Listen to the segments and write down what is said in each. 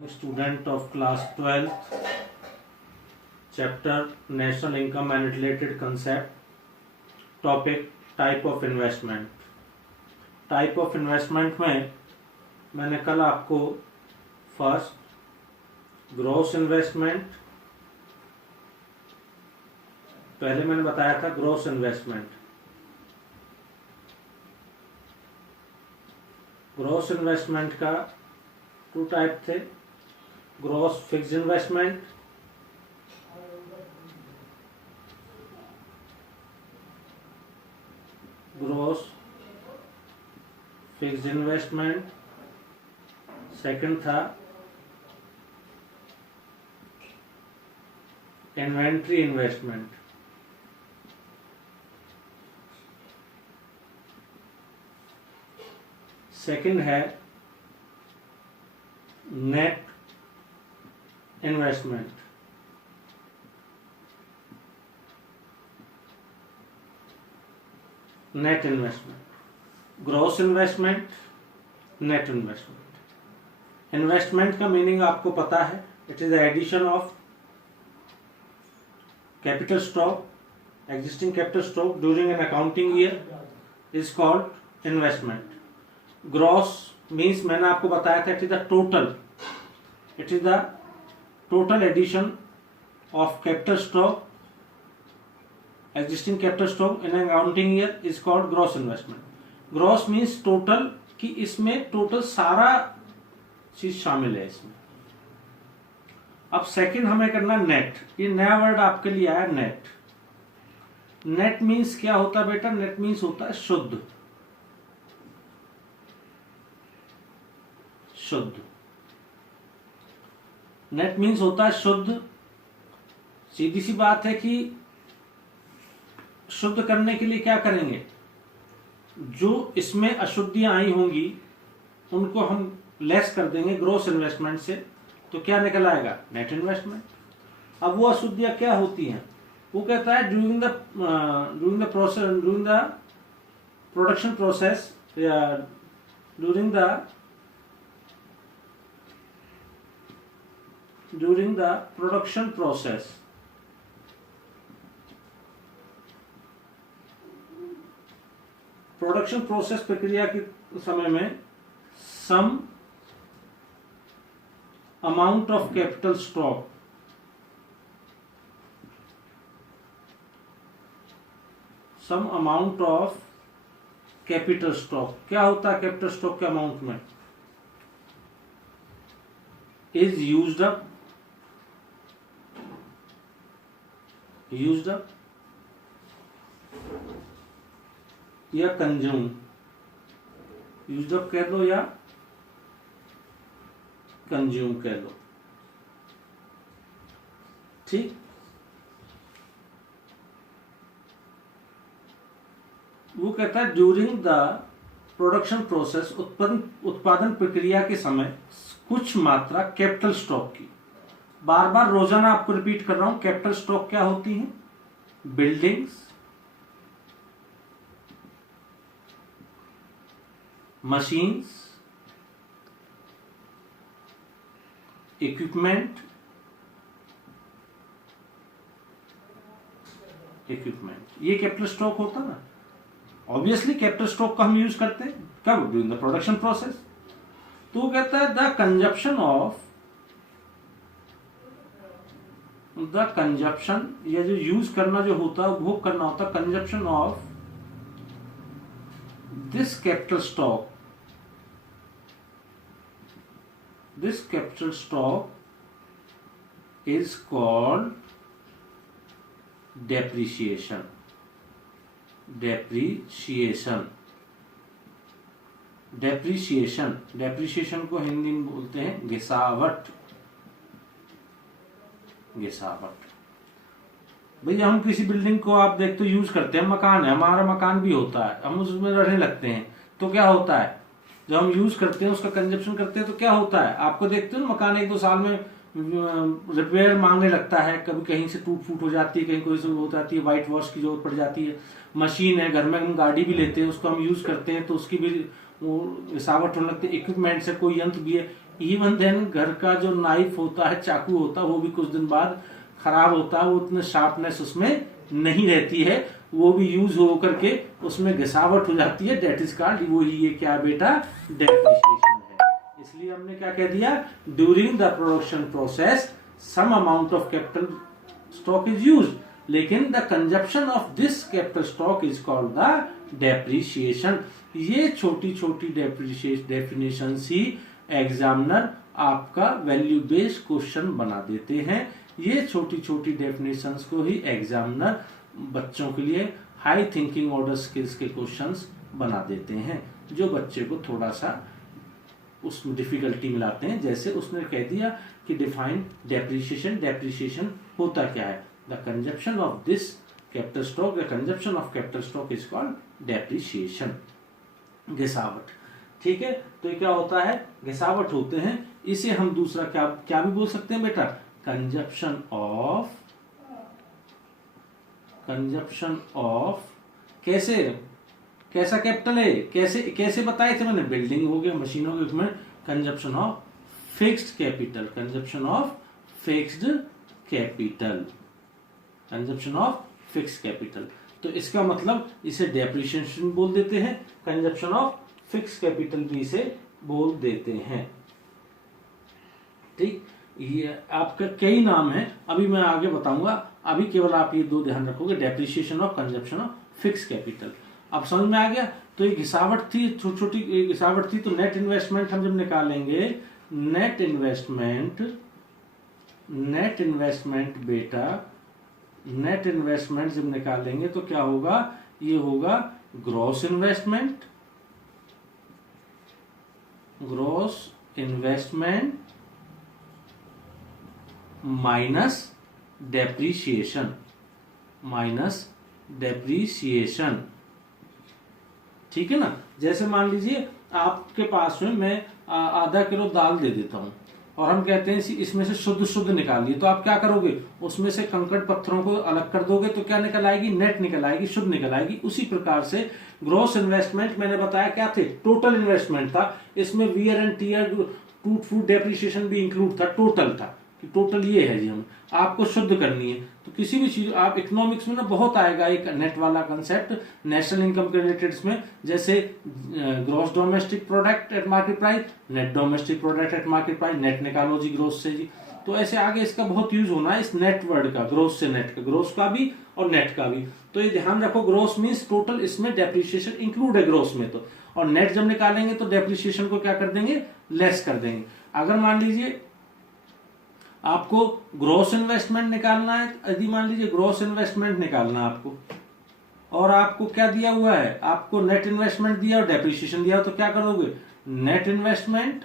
Student of class 12th, chapter National Income and Related Concept, topic Type of Investment. Type of Investment में मैंने कल आपको first gross investment, पहले मैंने बताया था ग्रॉस इन्वेस्टमेंट। ग्रॉस इन्वेस्टमेंट का टू टाइप थे, gross fixed investment gross fixed investment, second था इन्वेंट्री इन्वेस्टमेंट। सेकंड है net investment. Net investment, gross investment, net investment. Investment का मीनिंग आपको पता है, it is the addition of capital stock, existing capital stock during an accounting year is called investment. Gross means मैंने आपको बताया था it is the total addition of capital stock, existing capital stock in accounting year is called gross investment. Gross means total, कि इसमें total सारा चीज शामिल है इसमें। अब सेकंड हमें करना नेट। ये नया वर्ड आपके लिए आया नेट। नेट मीन्स क्या होता है बेटा? नेट मीन्स होता है शुद्ध। शुद्ध नेट मीन्स होता है शुद्ध। सीधी सी बात है कि शुद्ध करने के लिए क्या करेंगे, जो इसमें अशुद्धियां आई होंगी उनको हम लेस कर देंगे ग्रॉस इन्वेस्टमेंट से, तो क्या निकल आएगा? Net investment. अब वो अशुद्धियां क्या होती हैं? वो कहता है ड्यूरिंग द प्रोडक्शन प्रोसेस या during the production process, production process प्रक्रिया के समय में some amount of capital stock, some amount of capital stock, क्या होता है कैपिटल स्टॉक के अमाउंट में? इज यूज्ड अप या कंज्यूम, यूज्ड अप कह दो या कंज्यूम कह लो, ठीक। वो कहता है ड्यूरिंग द प्रोडक्शन प्रोसेस, उत्पादन प्रक्रिया के समय कुछ मात्रा कैपिटल स्टॉक की। बार बार रोजाना आपको रिपीट कर रहा हूं, कैपिटल स्टॉक क्या होती है? बिल्डिंग्स, मशीन्स, इक्विपमेंट, ये कैपिटल स्टॉक होता ना। ऑब्वियसली कैपिटल स्टॉक का हम यूज करते हैं कब? During the production process. तो वो कहता है द कंजप्शन, या जो यूज करना जो होता है, उपभोग करना होता है, consumption of this capital stock, is called depreciation को हिंदी में बोलते हैं गिसावट। भैया हम किसी बिल्डिंग को आप देखते हो यूज करते हैं, मकान है, हमारा मकान भी होता है, हम उसमें रहने लगते हैं, तो क्या होता है? जब हम यूज करते हैं, उसका कंजप्शन करते हैं, तो क्या होता है? आपको देखते हो मकान 1-2 साल में रिपेयर मांगने लगता है, कभी कहीं से टूट फूट हो जाती है, कहीं कोई से हो जाती है, व्हाइट वॉश की जरूरत पड़ जाती है। मशीन है, घर में हम गाड़ी भी लेते हैं, उसको हम यूज करते हैं, तो उसकी भी वो गिसावट होने लगती है। इक्विपमेंट से कोई यंत्र भी है, इवन देन घर का जो नाइफ होता है, चाकू होता है, वो भी कुछ दिन बाद खराब होता है, वो उतने शार्पनेस उसमें नहीं रहती है, वो भी यूज हो करके उसमें घिसावट हो जाती है। डेट इज कॉल्ड, वो ही ये क्या बेटा, डेप्रिसिएशन है। इसलिए हमने क्या कह दिया, during the production process some amount of capital stock is use, लेकिन the consumption of this capital stock is called the depreciation. ये छोटी छोटी डेफिनेशन ही एग्जामिनर आपका वैल्यू बेस्ड क्वेश्चन बना देते हैं। ये छोटी छोटी डेफिनेशंस को ही एग्जामिनर बच्चों के लिए हाई थिंकिंग ऑर्डर स्किल्स के क्वेश्चंस बना देते हैं, जो बच्चे को थोड़ा सा उसमें डिफिकल्टी में लाते हैं। जैसे उसने कह दिया कि डिफाइन डेप्रिसिएशन, डेप्रिसिएशन होता क्या है, the consumption of this capital stock, the consumption of capital stock is called depreciation. घिसावट, ठीक है, तो ये क्या होता है, घिसावट होते हैं। इसे हम दूसरा क्या क्या भी बोल सकते हैं बेटा, कंजप्शन ऑफ कैसे, कैसा कैपिटल है, कैसे कैसे बताए थे मैंने, बिल्डिंग हो गया, मशीन हो गया, consumption of fixed capital, consumption of fixed capital, consumption of fixed capital. तो इसका मतलब इसे डेप्रिसिएशन बोल देते हैं, कंजप्शन ऑफ फिक्स्ड कैपिटल भी इसे बोल देते हैं। ठीक, ये आपका कई नाम है, अभी मैं आगे बताऊंगा, अभी केवल आप ये दो ध्यान रखोगे, depreciation of, consumption of fixed capital. अब समझ में आ गया। तो ये घिसावट थी, छोटी छोटी घिसावट थी। तो नेट इन्वेस्टमेंट हम जब निकालेंगे, नेट इन्वेस्टमेंट बेटा, नेट इन्वेस्टमेंट जब निकालेंगे तो क्या होगा, ये होगा ग्रॉस इन्वेस्टमेंट माइनस डेप्रीशिएशन, ठीक है ना। जैसे मान लीजिए आपके पास में मैं आधा किलो दाल दे देता हूं और हम कहते हैं इसमें से शुद्ध निकालिए, तो आप क्या करोगे, उसमें से कंकड़ पत्थरों को अलग कर दोगे, तो क्या निकल आएगी, नेट निकल आएगी, शुद्ध निकल आएगी। उसी प्रकार से ग्रॉस इन्वेस्टमेंट मैंने बताया क्या थे, टोटल इन्वेस्टमेंट था, इसमें वियर एंड टियर, टूट फूट, डेप्रिसिएशन भी इंक्लूड था, टोटल था कि टोटल ये है जी, हम आपको शुद्ध करनी है। तो किसी भी चीज आप इकोनॉमिक्स में ना बहुत आएगा एक नेट वाला कंसेप्ट, नेशनल इनकम के रिलेटेड में, जैसे gross domestic product at market price, net domestic product at market price, net निकालो जी ग्रोस से जी। तो ऐसे आगे इसका बहुत यूज होना है, इस नेट वर्ड का, ग्रोस से नेट का, ग्रोस का भी और नेट का भी। तो ये ध्यान रखो, ग्रोस मीन्स टोटल, इसमें डेप्रिसिएशन इंक्लूड है ग्रोस में, तो और नेट जब निकालेंगे तो डेप्रिसिएशन को क्या कर देंगे, लेस कर देंगे। अगर मान लीजिए आपको ग्रॉस इन्वेस्टमेंट निकालना है, यदि मान लीजिए ग्रॉस इन्वेस्टमेंट निकालना है आपको, और आपको क्या दिया हुआ है, आपको नेट इन्वेस्टमेंट दिया और डेप्रिसिएशन दिया, तो क्या करोगे, नेट इन्वेस्टमेंट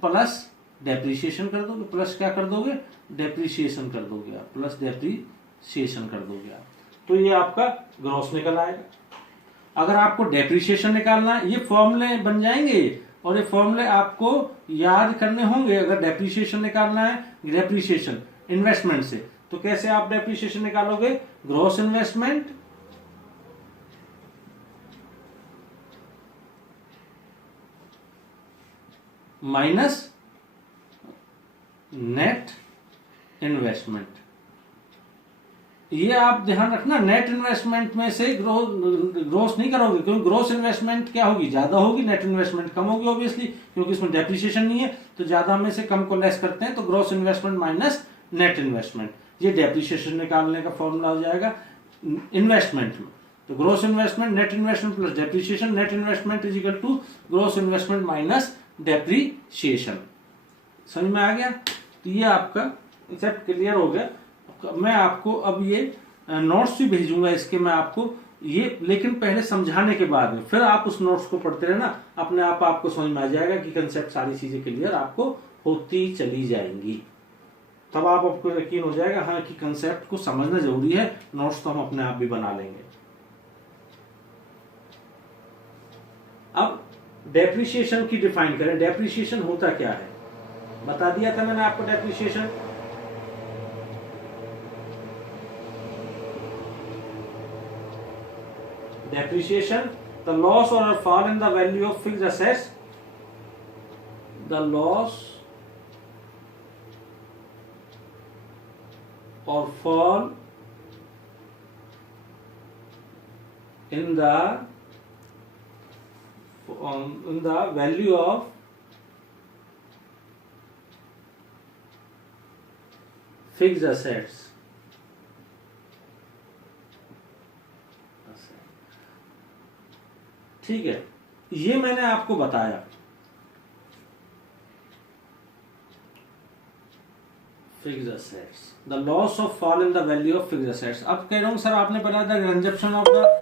प्लस डेप्रिसिएशन कर दोगे, प्लस क्या कर दोगे, डेप्रिसिएशन कर दोगे आप, प्लस डेप्रिसिएशन कर दोगे आप, तो ये आपका ग्रॉस निकल आएगा। अगर आपको डेप्रिसिएशन निकालना है, ये फॉर्मूले बन जाएंगे और ये फॉर्मूले आपको याद करने होंगे। अगर डेप्रिसिएशन निकालना है, डेप्रिसिएशन इन्वेस्टमेंट से, तो कैसे आप डेप्रिसिएशन निकालोगे, gross investment minus net investment. ये आप ध्यान रखना, नेट इन्वेस्टमेंट में से ग्रोस नहीं करोगे, क्योंकि ग्रोस इन्वेस्टमेंट क्या होगी, ज्यादा होगी, नेट इन्वेस्टमेंट कम होगी ऑब्वियसली, क्योंकि इसमें डेप्रिसिएशन नहीं है, तो ज्यादा में से कम को लेस करते हैं, तो gross investment minus net investment, ये डेप्रिसिएशन निकालने का फॉर्मूला हो जाएगा इन्वेस्टमेंट में। तो gross investment, net investment plus depreciation, net investment is equal to gross investment minus depreciation. समझ में आ गया। तो ये आपका कंसेप्ट क्लियर हो गया। मैं आपको अब ये नोट्स भी भेजूंगा इसके, मैं आपको ये, लेकिन पहले समझाने के बाद में, फिर आप उस नोट्स को पढ़ते रहना, अपने आप आपको समझ में आ जाएगा कि कंसेप्ट, सारी चीजें क्लियर आपको होती चली जाएंगी। तब आपको यकीन हो जाएगा हाँ कि कंसेप्ट को समझना जरूरी है। नोट्स तो हम अपने आप भी बना लेंगे। अब डेप्रिसिएशन की डिफाइन करें। डेप्रिसिएशन होता क्या है, बता दिया था मैंने आपको। डेप्रिसिएशन द लॉस और fall in the value of fixed assets, the loss or fall in the value of fixed assets. ठीक है, ये मैंने आपको बताया fixed assets, the loss of fall in the value of fixed assets. अब कह रहा हूँ सर आपने बताया था consumption of the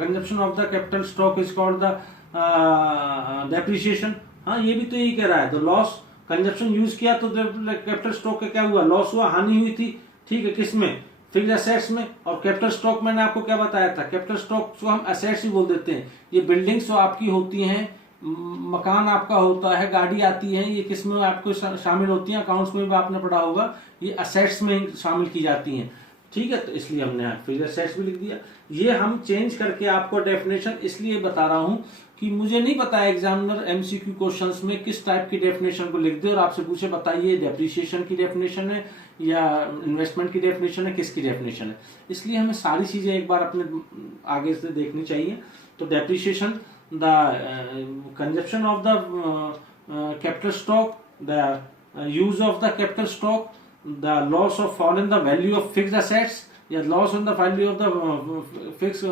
consumption of the capital stock is called the depreciation. हाँ, ये भी तो यही कह रहा है, द लॉस कंजप्शन यूज किया तो कैपिटल स्टॉक का क्या हुआ, लॉस हुआ, हानि हुई थी। ठीक है, किसमें, फिक्स्ड असेट्स में। और कैपिटल स्टॉक मैंने आपको क्या बताया था, कैपिटल स्टॉक को हम असेट्स ही बोल देते हैं। ये बिल्डिंग्स जो आपकी होती हैं, मकान आपका होता है, गाड़ी आती है, ये किस में आपको शामिल होती हैं, अकाउंट्स में भी आपने पढ़ा होगा, ये असेट्स में शामिल की जाती हैं। ठीक है, तो इसलिए हमने फिक्स्ड असेट्स भी लिख दिया। ये हम चेंज करके आपको डेफिनेशन इसलिए बता रहा हूं कि मुझे नहीं पता एग्जामिनर एमसीक्यू क्वेश्चंस में किस टाइप की डेफिनेशन को लिख दे और आपसे पूछे बताइए डेप्रिसिएशन की डेफिनेशन है या इन्वेस्टमेंट की डेफिनेशन है, किसकी डेफिनेशन है। इसलिए हमें सारी चीजें एक बार अपने आगे से देखनी चाहिए। तो depreciation, the consumption of the capital stock, the use of the capital stock, the loss of fall in the value of fixed assets, या loss in the value of the fixed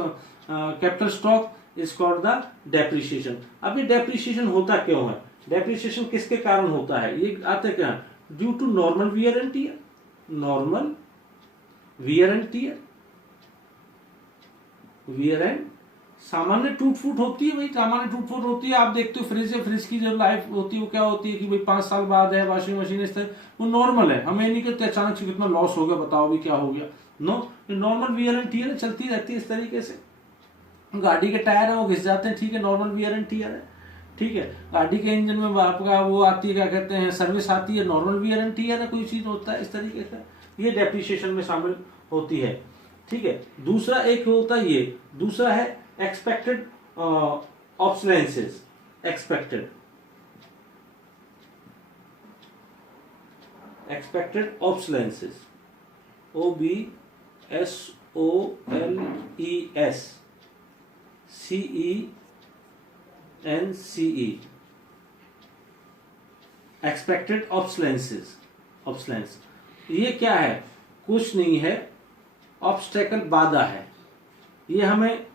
capital stock is called the depreciation। अब ये depreciation होता क्यों है, depreciation किसके कारण होता है, ये आते क्या, due to normal wear and tear, normal wear and tear, wear and सामान्य टूट फूट होती है भाई, सामान्य टूट फूट होती है। आप देखते हो फ्रिज है, फ्रिज की जो लाइफ होती है वो क्या होती है कि भाई 5 साल बाद है, वॉशिंग मशीन इस तरह, वो नॉर्मल है। हमें नहीं कहते अचानक से कितना लॉस हो गया, बताओ भी क्या हो गया। नो, ये नॉर्मल वियर एंड टियर चलती रहती है इस तरीके से। गाड़ी के टायर है वो घिस जाते हैं, ठीक है, नॉर्मल वियर एंड टियर है। ठीक है, गाड़ी के इंजन में आपका वो आती है, क्या कहते हैं, सर्विस आती है, नॉर्मल वियर एंड टियर है, कोई चीज होता है इस तरीके से, ये डेप्रिसिएशन में शामिल होती है। ठीक है, दूसरा एक होता है ये, दूसरा है expected obsolescence, expected obsolescence, OBSOLESCENCE, expected obsolescence। ये क्या है, कुछ नहीं है, ऑब्स्टेकल, बाधा है। ये हमें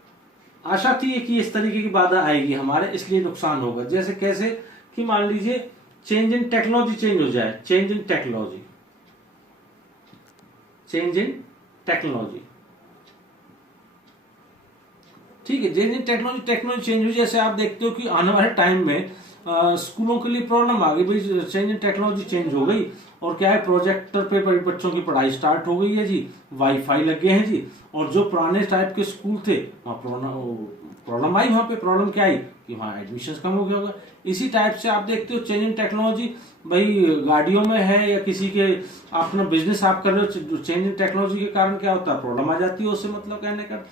आशा थी कि इस तरीके की बाधा आएगी हमारे, इसलिए नुकसान होगा। जैसे कैसे कि मान लीजिए चेंज इन टेक्नोलॉजी चेंज हो जाए, change in technology, change in technology, ठीक है, चेंज इन टेक्नोलॉजी चेंज हो, जैसे आप देखते हो कि आने वाले टाइम में स्कूलों के लिए प्रॉब्लम आ गई भाई, चेंज इन टेक्नोलॉजी चेंज हो गई और क्या है, प्रोजेक्टर पे बच्चों की पढ़ाई स्टार्ट हो गई है जी, वाईफाई लगे हैं जी। और जो पुराने टाइप के स्कूल थे वहाँ प्रॉब्लम आई, वहाँ पे प्रॉब्लम क्या आई कि वहाँ एडमिशन कम हो गया होगा। इसी टाइप से आप देखते हो चेंज इन टेक्नोलॉजी, भाई गाड़ियों में है या किसी के अपना बिजनेस आप कर रहे हो, चेंज इन टेक्नोलॉजी के कारण क्या होता है, प्रॉब्लम आ जाती है, उससे मतलब कहने का।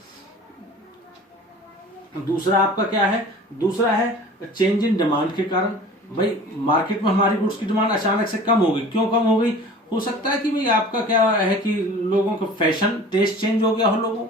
दूसरा आपका क्या है, दूसरा है चेंज इन डिमांड के कारण, भाई मार्केट में हमारी गुड्स की डिमांड अचानक से कम हो गई, क्यों कम हो गई, हो सकता है कि भाई आपका क्या है कि लोगों का फैशन टेस्ट चेंज हो गया हो,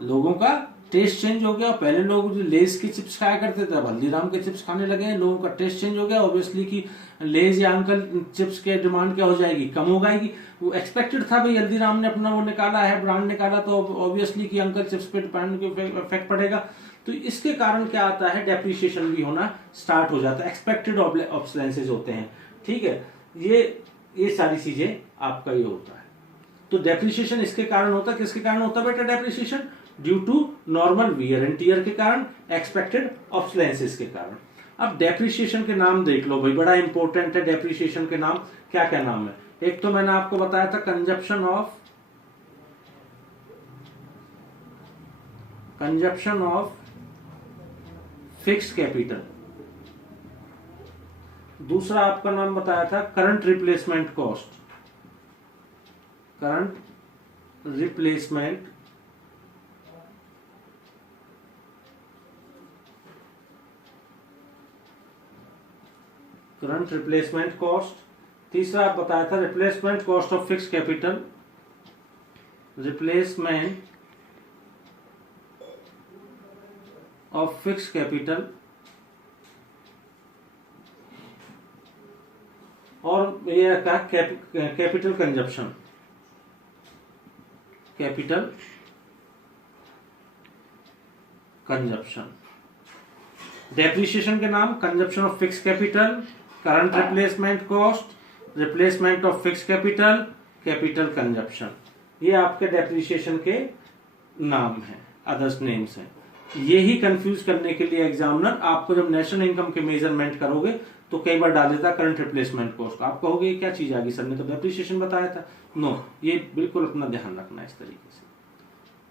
लोगों का टेस्ट चेंज हो गया। पहले लोग जो लेस के चिप्स खाया करते थे, हल्दीराम के चिप्स खाने लगे हैं, लोगों का टेस्ट चेंज हो गया ऑब्वियसली कि लेज या अंकल चिप्स के डिमांड क्या हो जाएगी, कम हो जाएगी। वो एक्सपेक्टेड था भाई, हल्दीराम ने अपना वो निकाला है, ब्रांड निकाला, तो ऑब्वियसली कि अंकल चिप्स पे डिपेंड इफेक्ट पड़ेगा। तो इसके कारण क्या आता है, डेप्रिसिएशन भी होना स्टार्ट हो जाता है, एक्सपेक्टेड ऑब्सोलेंसेस होते हैं। ठीक है, ये सारी चीजें आपका ये होता है। तो डेप्रिसिएशन इसके कारण होता है, किसके कारण होता है बेटा depreciation, due to normal wear and tear के कारण, एक्सपेक्टेड ऑब्सोलेंसेस के कारण। अब डेप्रिसिएशन के नाम देख लो भाई, बड़ा इंपॉर्टेंट है डेप्रिसिएशन के नाम, क्या क्या नाम है। एक तो मैंने आपको बताया था कंजप्शन ऑफ फिक्स्ड कैपिटल, दूसरा आपका नाम बताया था current replacement cost, current replacement current replacement cost. तीसरा आप बताया था replacement cost of fix capital, replacement of fix capital. और ये क्या, capital consumption, capital consumption. Depreciation के नाम consumption of fix capital, current replacement cost, replacement of fix capital, capital consumption. ये आपके डेप्रिसिएशन के नाम हैं, अदर्स नेम्स हैं। यही कंफ्यूज करने के लिए एग्जामिनर आपको जब नेशनल इनकम के मेजरमेंट करोगे तो कई बार डाल देता करंट रिप्लेसमेंट कॉस्ट। आप कहोगे ये क्या चीज आ गई सर, ने तो डेप्रिसिएशन बताया था। नो, ये बिल्कुल अपना ध्यान रखना इस तरीके से।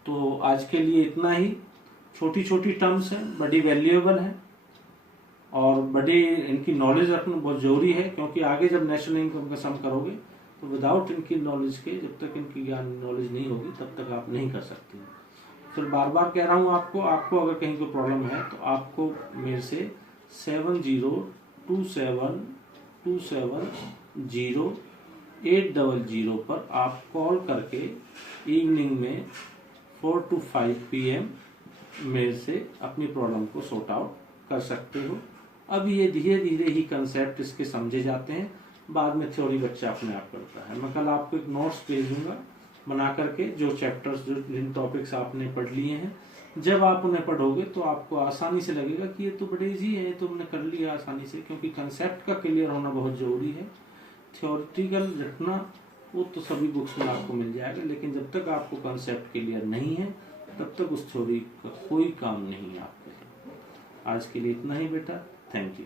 तो आज के लिए इतना ही। छोटी छोटी टर्म्स हैं, बड़ी वैल्यूएबल है और बड़ी इनकी नॉलेज रखना बहुत जरूरी है, क्योंकि आगे जब नेशनल इनकम का सम करोगे तो विदाउट इनकी नॉलेज के, जब तक इनकी ज्ञान नॉलेज नहीं होगी तब तक आप नहीं कर सकते। फिर बार बार कह रहा हूँ आपको अगर कहीं कोई प्रॉब्लम है तो आपको मेरे से 7027270800 पर आप कॉल करके इवनिंग में 4 to 5 PM मेरे से अपनी प्रॉब्लम को सॉर्ट आउट कर सकते हो। अब ये धीरे धीरे ही कंसेप्ट इसके समझे जाते हैं, बाद में थ्योरी बच्चा अपने आप करता है। मैं कल आपको एक नोट्स भेज दूंगा बना करके, जो चैप्टर्स, जो जिन टॉपिक्स आपने पढ़ लिए हैं, जब आप उन्हें पढ़ोगे तो आपको आसानी से लगेगा कि ये तो बड़े इजी है, ये तो हमने कर लिया आसानी से, क्योंकि कंसेप्ट का क्लियर होना बहुत जरूरी है। थ्योरेटिकल रखना वो तो सभी बुक्स में आपको मिल जाएगा, लेकिन जब तक आपको कंसेप्ट क्लियर नहीं है तब तक उस थ्योरी का कोई काम नहीं है आपके। आज के लिए इतना ही बेटा, थैंक यू।